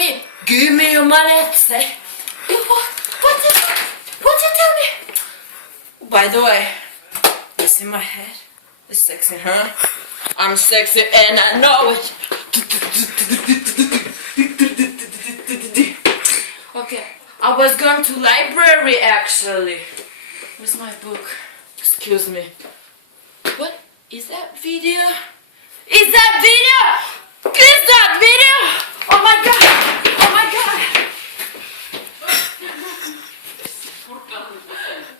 Give me your money. Say, what you tell me? By the way, you see my head? It's sexy, huh? I'm sexy and I know it. Okay, I was going to library actually. Where's my book? Excuse me. What is that video? Is that video? Is that video? Oh my god!